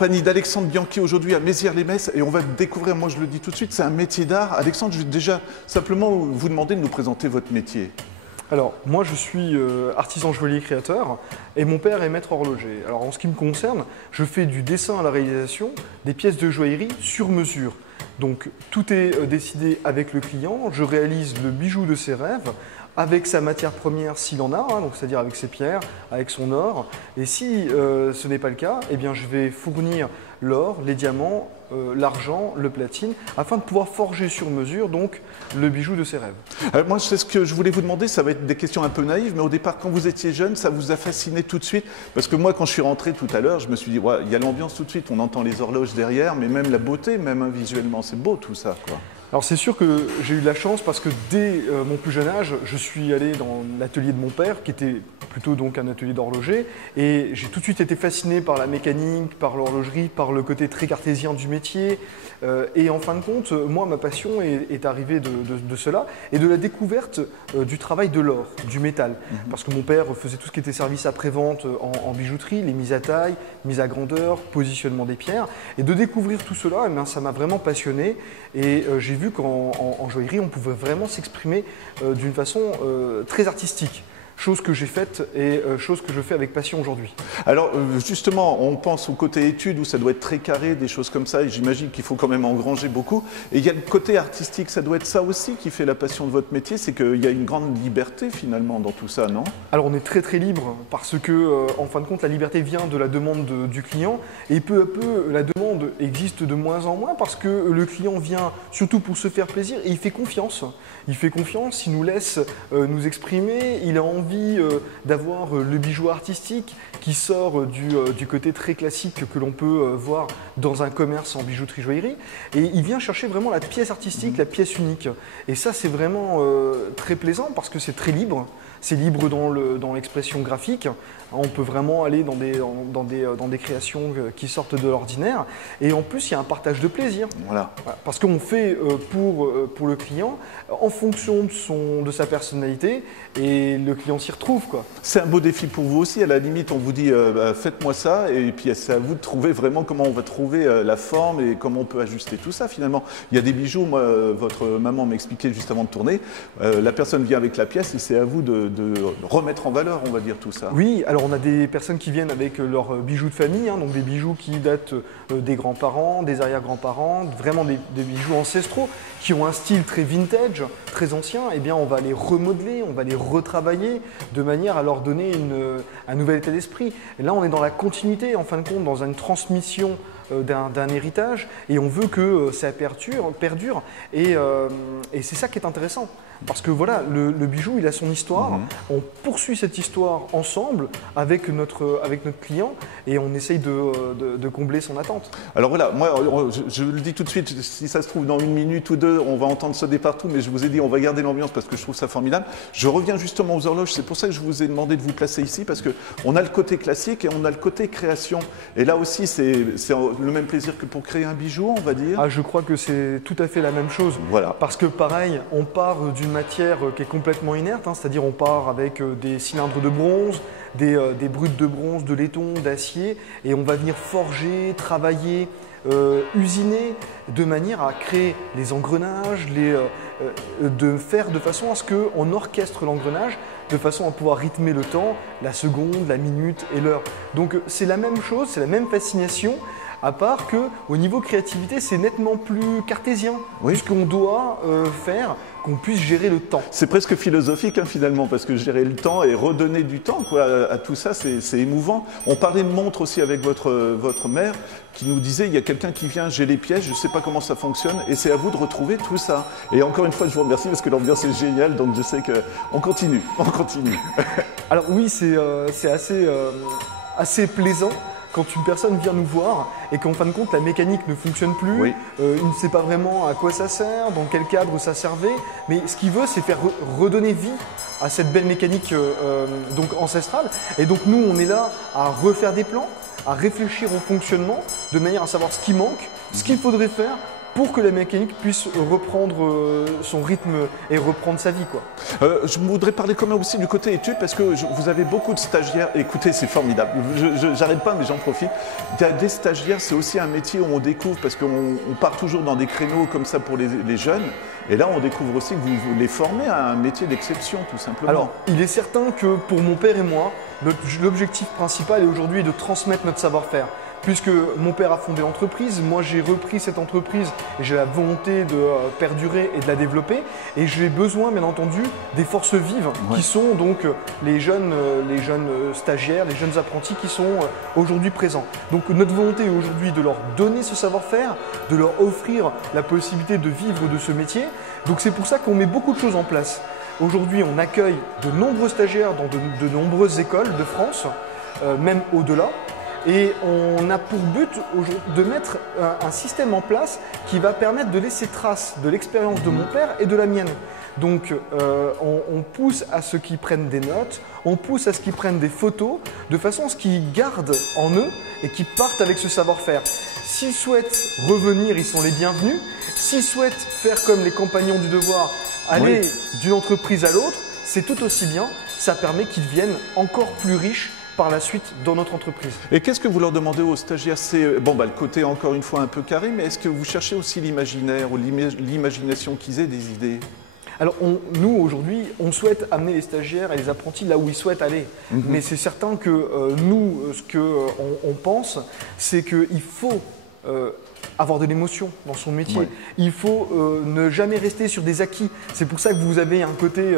compagnie d'Alexandre Bianchi aujourd'hui à Mézières-les-Messes et on va découvrir, moi je le dis tout de suite, c'est un métier d'art. Alexandre, je vais déjà simplement vous demander de nous présenter votre métier. Alors, moi je suis artisan joaillier créateur et mon père est maître horloger. Alors en ce qui me concerne, je fais du dessin à la réalisation des pièces de joaillerie sur mesure. Donc tout est décidé avec le client, je réalise le bijou de ses rêves avec sa matière première s'il en a, hein, donc c'est-à-dire avec ses pierres, avec son or. Et si ce n'est pas le cas, eh bien, je vais fournir l'or, les diamants, l'argent, le platine, afin de pouvoir forger sur mesure donc le bijou de ses rêves. Moi, c'est ce que je voulais vous demander, ça va être des questions un peu naïves, mais au départ, quand vous étiez jeune, ça vous a fasciné tout de suite? Parce que moi, quand je suis rentré tout à l'heure, je me suis dit, ouais, il y a l'ambiance tout de suite, on entend les horloges derrière, mais même la beauté, même hein, visuellement, c'est beau tout ça, quoi. Alors c'est sûr que j'ai eu de la chance parce que dès mon plus jeune âge, je suis allé dans l'atelier de mon père, qui était plutôt donc un atelier d'horloger, et j'ai tout de suite été fasciné par la mécanique, par l'horlogerie, par le côté très cartésien du métier. Et en fin de compte, moi, ma passion est arrivée de cela et de la découverte du travail de l'or, du métal. Parce que mon père faisait tout ce qui était service après-vente en bijouterie, les mises à taille, mises à grandeur, positionnement des pierres. Et de découvrir tout cela, eh bien, ça m'a vraiment passionné. Et j'ai vu qu'en joaillerie, on pouvait vraiment s'exprimer d'une façon très artistique. Chose que j'ai faite et chose que je fais avec passion aujourd'hui. Alors justement, on pense au côté études où ça doit être très carré, des choses comme ça, et j'imagine qu'il faut quand même engranger beaucoup. Et il y a le côté artistique, ça doit être ça aussi qui fait la passion de votre métier, c'est qu'il y a une grande liberté finalement dans tout ça, non? Alors on est très très libre parce que en fin de compte la liberté vient de la demande du client et peu à peu la demande existe de moins en moins parce que le client vient surtout pour se faire plaisir et il fait confiance. Il fait confiance, il nous laisse nous exprimer, il a envie d'avoir le bijou artistique qui sort du côté très classique que l'on peut voir dans un commerce en bijouterie-joaillerie. Et il vient chercher vraiment la pièce artistique, la pièce unique. Et ça, c'est vraiment très plaisant parce que c'est très libre. C'est libre dans l'expression graphique. On peut vraiment aller dans des créations qui sortent de l'ordinaire. Et en plus, il y a un partage de plaisir. Voilà. Parce qu'on fait pour le client en fonction de sa personnalité et le client s'y retrouve, quoi. C'est un beau défi pour vous aussi. À la limite, on vous dit bah, faites-moi ça et puis c'est à vous de trouver vraiment comment on va trouver la forme et comment on peut ajuster tout ça finalement. Il y a des bijoux, moi, votre maman m'expliquait juste avant de tourner, la personne vient avec la pièce et c'est à vous de remettre en valeur, on va dire, tout ça. Oui, alors on a des personnes qui viennent avec leurs bijoux de famille, hein, donc des bijoux qui datent des grands-parents, des arrière-grands-parents, vraiment des bijoux ancestraux qui ont un style très vintage, très ancien. Eh bien, on va les remodeler, on va les retravailler de manière à leur donner un nouvel état d'esprit. Et là, on est dans la continuité, en fin de compte, dans une transmission d'un héritage et on veut que ça perdure et c'est ça qui est intéressant parce que voilà, le bijou il a son histoire, on poursuit cette histoire ensemble avec notre client et on essaye de combler son attente. Alors voilà, moi je le dis tout de suite, si ça se trouve dans une minute ou deux on va entendre sonner partout, mais je vous ai dit on va garder l'ambiance parce que je trouve ça formidable. Je reviens justement aux horloges, c'est pour ça que je vous ai demandé de vous placer ici parce qu'on a le côté classique et on a le côté création et là aussi c'est le même plaisir que pour créer un bijou, on va dire. Ah, je crois que c'est tout à fait la même chose. Voilà. Parce que pareil, on part d'une matière qui est complètement inerte, hein, c'est-à-dire on part avec des cylindres de bronze, des brutes de bronze, de laiton, d'acier, et on va venir forger, travailler, usiner de manière à créer les engrenages, de faire de façon à ce qu'on orchestre l'engrenage de façon à pouvoir rythmer le temps, la seconde, la minute et l'heure. Donc c'est la même chose, c'est la même fascination, à part qu'au niveau créativité, c'est nettement plus cartésien, oui. Puisqu'on doit faire qu'on puisse gérer le temps. C'est presque philosophique hein, finalement, parce que gérer le temps et redonner du temps quoi, à tout ça, c'est émouvant. On parlait de montre aussi avec votre mère, qui nous disait, il y a quelqu'un qui vient, j'ai les pièces, je ne sais pas comment ça fonctionne, et c'est à vous de retrouver tout ça. Et encore une fois, je vous remercie parce que l'ambiance est géniale, donc je sais qu'on continue, on continue. Alors oui, c'est assez plaisant quand une personne vient nous voir et qu'en fin de compte la mécanique ne fonctionne plus, oui. Il ne sait pas vraiment à quoi ça sert, dans quel cadre ça servait, mais ce qu'il veut c'est faire redonner vie à cette belle mécanique donc ancestrale. Et donc nous on est là à refaire des plans, à réfléchir au fonctionnement de manière à savoir ce qui manque, ce qu'il faudrait faire pour que la mécanique puisse reprendre son rythme et reprendre sa vie, quoi. Je voudrais parler quand même aussi du côté études parce que vous avez beaucoup de stagiaires. Écoutez, c'est formidable. J'arrête pas, mais j'en profite. Il y a des stagiaires, c'est aussi un métier où on découvre parce qu'on part toujours dans des créneaux comme ça pour les jeunes. Et là, on découvre aussi que vous les formez à un métier d'exception, tout simplement. Alors, il est certain que pour mon père et moi, l'objectif principal est aujourd'hui de transmettre notre savoir-faire. Puisque mon père a fondé l'entreprise, moi j'ai repris cette entreprise et j'ai la volonté de perdurer et de la développer. Et j'ai besoin, bien entendu, des forces vives qui sont donc les jeunes stagiaires, les jeunes apprentis qui sont aujourd'hui présents. Donc notre volonté est aujourd'hui de leur donner ce savoir-faire, de leur offrir la possibilité de vivre de ce métier. Donc c'est pour ça qu'on met beaucoup de choses en place. Aujourd'hui, on accueille de nombreux stagiaires dans de nombreuses écoles de France, même au-delà. Et on a pour but de mettre un système en place qui va permettre de laisser trace de l'expérience de mon père et de la mienne. Donc on pousse à ce qu'ils prennent des notes, on pousse à ce qu'ils prennent des photos, de façon à ce qu'ils gardent en eux et qu'ils partent avec ce savoir-faire. S'ils souhaitent revenir, ils sont les bienvenus. S'ils souhaitent faire comme les compagnons du devoir, aller d'une entreprise à l'autre, c'est tout aussi bien. Ça permet qu'ils deviennent encore plus riches par la suite dans notre entreprise. Et qu'est-ce que vous leur demandez aux stagiaires? C'est bon, le côté encore une fois un peu carré, mais est-ce que vous cherchez aussi l'imaginaire ou l'imagination qu'ils aient des idées? Alors nous aujourd'hui, on souhaite amener les stagiaires et les apprentis là où ils souhaitent aller. Mais c'est certain que nous, ce qu'on pense, c'est qu'il faut avoir de l'émotion dans son métier. Il faut ne jamais rester sur des acquis. C'est pour ça que vous avez un côté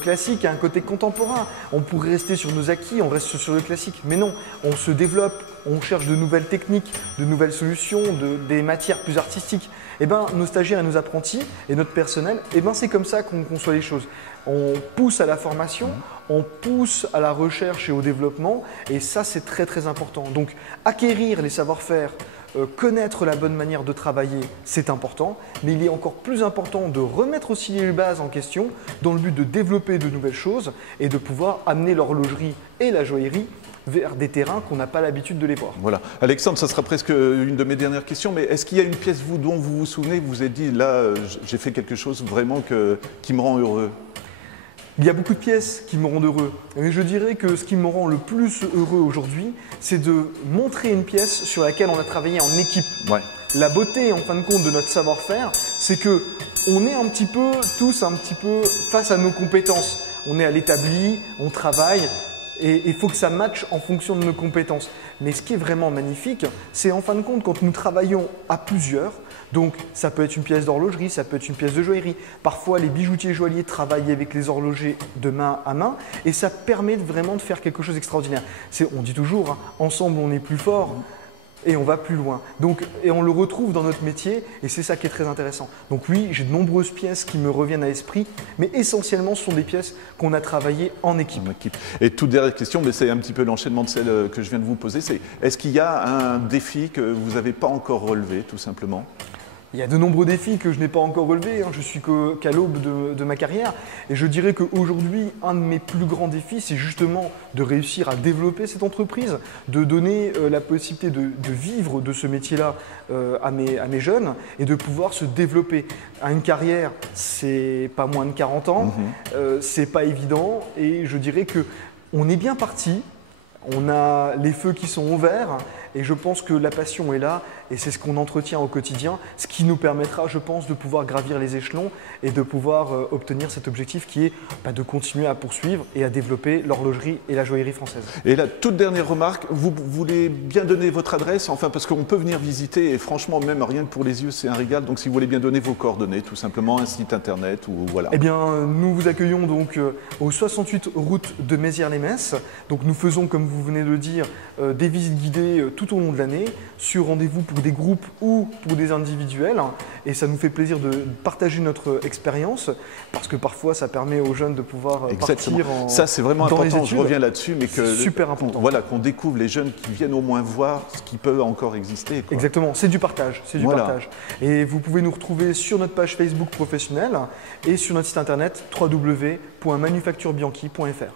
classique et un côté contemporain. On pourrait rester sur nos acquis, on reste sur le classique. Mais non, on se développe, on cherche de nouvelles techniques, de nouvelles solutions, des matières plus artistiques. Eh bien, nos stagiaires et nos apprentis et notre personnel, eh ben, c'est comme ça qu'on conçoit les choses. On pousse à la formation, on pousse à la recherche et au développement, et ça, c'est très très important. Donc, acquérir les savoir-faire, connaître la bonne manière de travailler, c'est important, mais il est encore plus important de remettre aussi les bases en question dans le but de développer de nouvelles choses et de pouvoir amener l'horlogerie et la joaillerie vers des terrains qu'on n'a pas l'habitude de les voir. Voilà. Alexandre, ça sera presque une de mes dernières questions, mais est-ce qu'il y a une pièce dont vous vous souvenez, vous vous êtes dit, là, j'ai fait quelque chose vraiment qui me rend heureux? Il y a beaucoup de pièces qui me rendent heureux, mais je dirais que ce qui me rend le plus heureux aujourd'hui, c'est de montrer une pièce sur laquelle on a travaillé en équipe. La beauté, en fin de compte, de notre savoir-faire, c'est que on est tous un petit peu face à nos compétences. On est à l'établi, on travaille, et il faut que ça matche en fonction de nos compétences. Mais ce qui est vraiment magnifique, c'est en fin de compte quand nous travaillons à plusieurs. Donc ça peut être une pièce d'horlogerie, ça peut être une pièce de joaillerie. Parfois les bijoutiers joailliers travaillent avec les horlogers de main à main et ça permet vraiment de faire quelque chose d'extraordinaire. On dit toujours, hein, ensemble on est plus fort. Et on va plus loin. Et on le retrouve dans notre métier et c'est ça qui est très intéressant. Donc oui, j'ai de nombreuses pièces qui me reviennent à l'esprit, mais essentiellement ce sont des pièces qu'on a travaillées en équipe. Et toute dernière question, mais c'est un petit peu l'enchaînement de celle que je viens de vous poser, c'est est-ce qu'il y a un défi que vous n'avez pas encore relevé, tout simplement ? Il y a de nombreux défis que je n'ai pas encore relevés, hein. Je suis qu'à l'aube de ma carrière et je dirais qu'aujourd'hui, un de mes plus grands défis, c'est justement de réussir à développer cette entreprise, de donner la possibilité de vivre de ce métier-là à mes jeunes et de pouvoir se développer. Une carrière, c'est pas moins de 40 ans, c'est pas évident et je dirais qu'on est bien parti. On a les feux qui sont ouverts et je pense que la passion est là et c'est ce qu'on entretient au quotidien, ce qui nous permettra, je pense, de pouvoir gravir les échelons et de pouvoir obtenir cet objectif qui est de continuer à poursuivre et à développer l'horlogerie et la joaillerie française. Et la toute dernière remarque, vous voulez bien donner votre adresse, enfin parce qu'on peut venir visiter et franchement même rien que pour les yeux c'est un régal, donc si vous voulez bien donner vos coordonnées, tout simplement un site internet ou voilà. Eh bien nous vous accueillons donc au 68 route de Mézières-les-Messes, donc nous faisons comme vous venez de le dire des visites guidées tout au long de l'année, sur rendez-vous pour des groupes ou pour des individuels et ça nous fait plaisir de partager notre expérience parce que parfois ça permet aux jeunes de pouvoir partir en ça c'est vraiment important, je reviens là-dessus, mais que super important. Voilà, qu'on découvre les jeunes qui viennent au moins voir ce qui peut encore exister, quoi. Exactement, c'est du partage, partage. Et vous pouvez nous retrouver sur notre page Facebook professionnelle et sur notre site internet www.manufacturebianchi.fr.